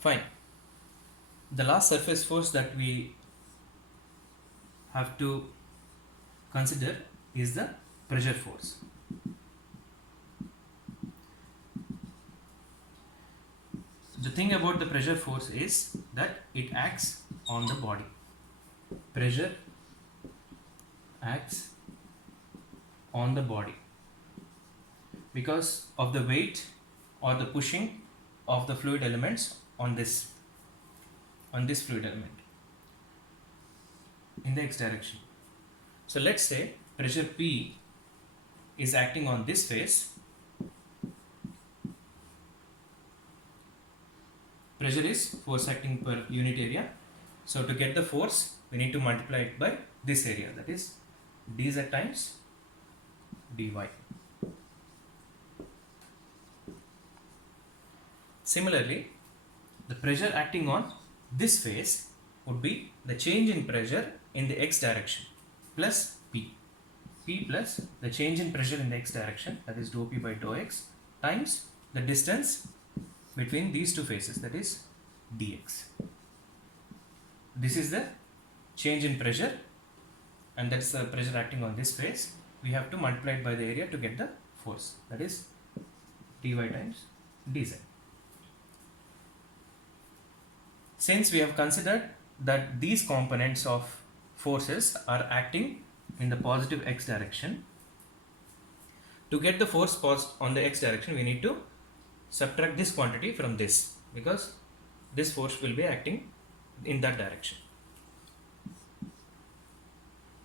Fine. The last surface force that we have to consider is the pressure force. The thing about the pressure force is that it acts on the body. Pressure acts on the body because of the weight or the pushing of the fluid elements on this fluid element in the x direction. So let's say pressure P is acting on this face. Pressure is force acting per unit area. So to get the force, we need to multiply it by this area, that is dz times dy. Similarly, the pressure acting on this face would be the change in pressure in the x direction plus P. P plus the change in pressure in the x direction, that is dou P by dou x, times the distance between these two faces, that is dx. This is the change in pressure, and that's the pressure acting on this face. We have to multiply it by the area to get the force, that is dy times dz. Since we have considered that these components of forces are acting in the positive x direction, to get the force on the x direction, we need to subtract this quantity from this, because this force will be acting in that direction.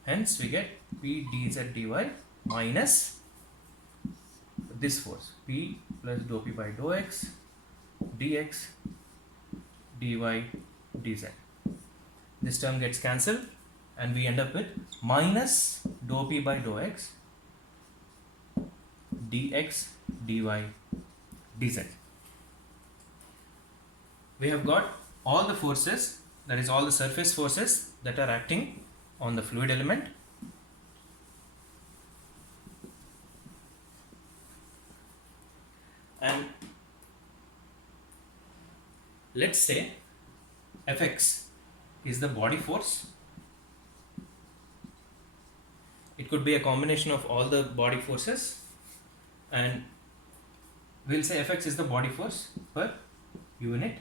Hence we get P dz dy minus this force P plus dou P by dou x dx dy dz. This term gets cancelled and we end up with minus dou P by dou x dx dy dz. We have got all the forces, that is all the surface forces that are acting on the fluid element. And let's say Fx is the body force. It could be a combination of all the body forces, and we'll say Fx is the body force per unit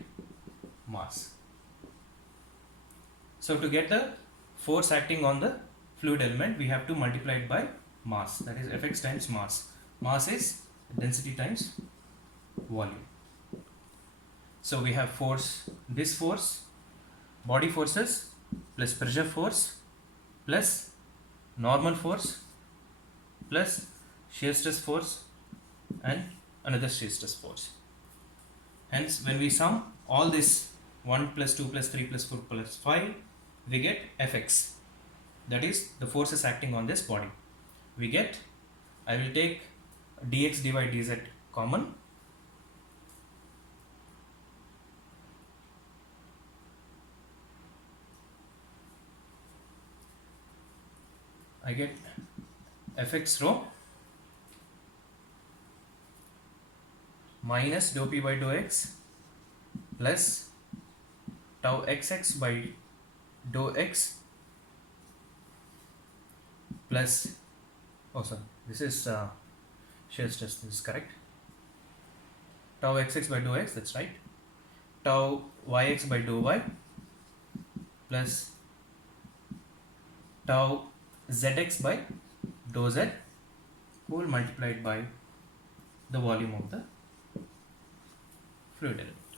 mass. So to get the force acting on the fluid element, we have to multiply it by mass, that is Fx times mass. Mass is density times volume. So we have force, this force, body forces plus pressure force plus normal force plus shear stress force and another shear stress force. Hence when we sum all this 1 plus 2 plus 3 plus 4 plus 5, we get Fx, that is the forces acting on this body. We get, I will take dx dy dz common. I get Fx rho minus dou P by dou x plus tau xx by dou x plus, oh sorry, this is shear stress, this is correct, tau xx by dou x, that's right, tau yx by dou y plus tau zx by dou z whole multiplied by the volume of the fluid element.